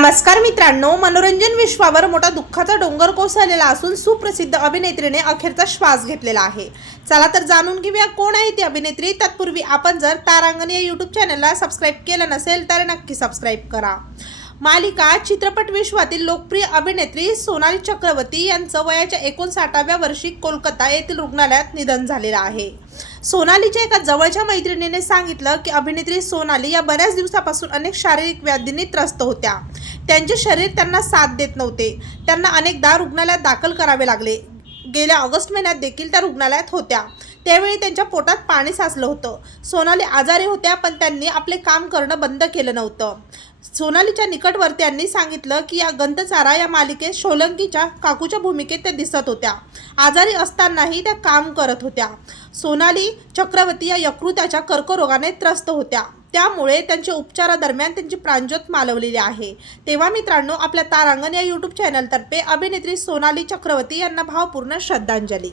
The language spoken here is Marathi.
नमस्कार मित्रांनो मनोरंजन विश्वावर मोठा दुःखाचा डोंगर कोसळलेला असून सुप्रसिद्ध अभिनेत्रीने अखेरचा श्वास घेतलेला आहे. चला तर जाणून घेऊया कोण आहे ती अभिनेत्री. तत्पूर्वी आपण जर तारांगण या यूट्यूब चॅनलला सबस्क्राईब केलं नसेल तर नक्की सबस्क्राईब करा. मालिका चित्रपट विश्वातील लोकप्रिय अभिनेत्री सोनाली चक्रवर्ती यांचं वयाच्या एकोणसाठाव्या वर्षी कोलकाता येथील रुग्णालयात निधन झालेलं आहे. सोनालीच्या एका जवळच्या मैत्रिणीने सांगितलं की अभिनेत्री सोनाली या बऱ्याच दिवसापासून अनेक शारीरिक व्याधींनी त्रस्त होत्या. त्यांचे शरीर त्यांना साथ देत नव्हते. त्यांना अनेकदा रुग्णालयात दाखल करावे लागले. गेल्या ऑगस्ट महिन्यात देखील त्या रुग्णालयात होत्या. त्यावेळी त्यांच्या पोटात पाणी साचलं होतं. सोनाली आजारी होत्या पण त्यांनी आपले काम करणं बंद केलं नव्हतं. सोनालीच्या निकटवर्त्यांनी सांगितलं की या गंतचारा या मालिकेत सोलंकीच्या काकूच्या भूमिकेत त्या दिसत होत्या. आजारी असतानाही त्या काम करत होत्या. सोनाली चक्रवर्ती या यकृताच्या कर्करोगाने त्रस्त होत्या. त्यामुळे त्यांच्या उपचारादरम्यान त्यांची प्राणज्योत मालवलेली आहे. तेव्हा मित्रांनो आपल्या तारांगण या यूट्यूब चॅनलतर्फे अभिनेत्री सोनाली चक्रवर्ती यांना भावपूर्ण श्रद्धांजली.